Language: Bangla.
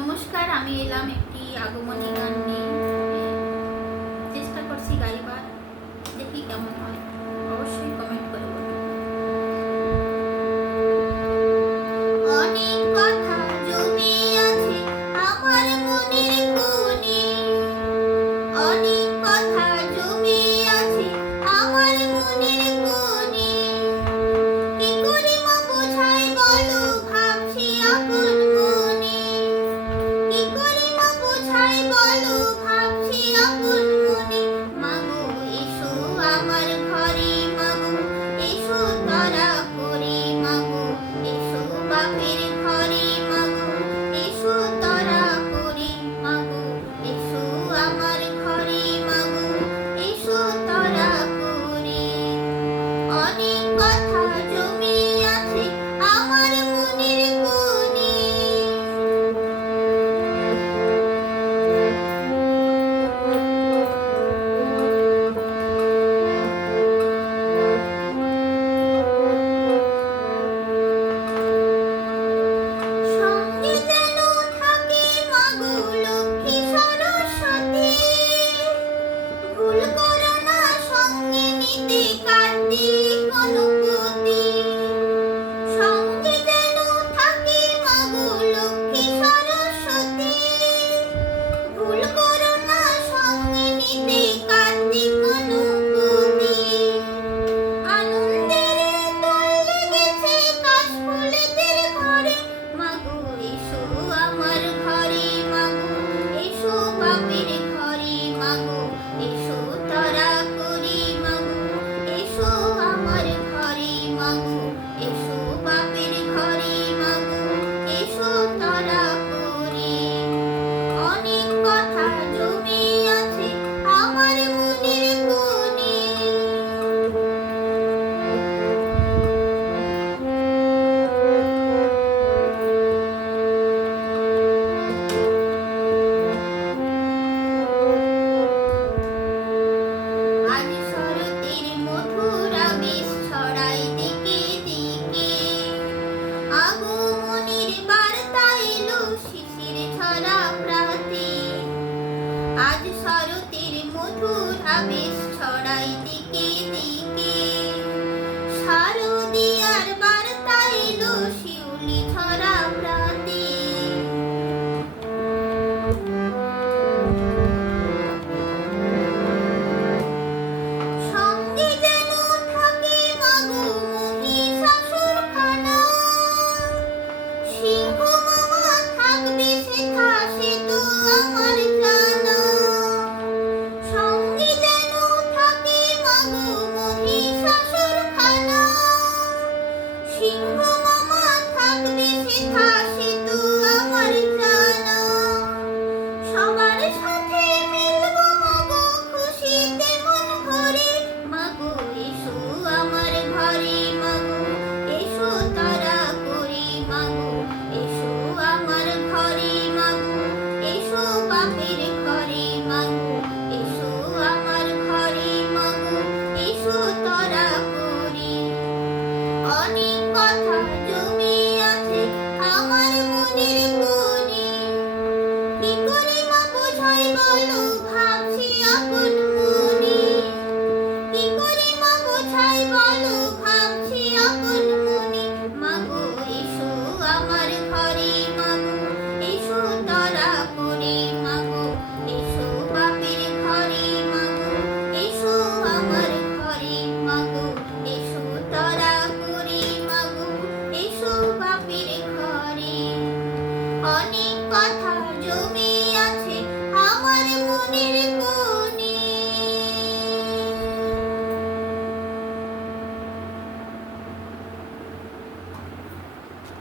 নমস্কার আমি এলাম একটি আগমনী গান নিয়ে। চেষ্টা করছি গাইবার দেখি কেমন হয়। অন্তর প্রাতে আজ শরতের মধুর আবেশ ছড়াই দিকে দিকে। শারদ আমার মনের কোণে কি করে মা বোঝাই বলো ভাই?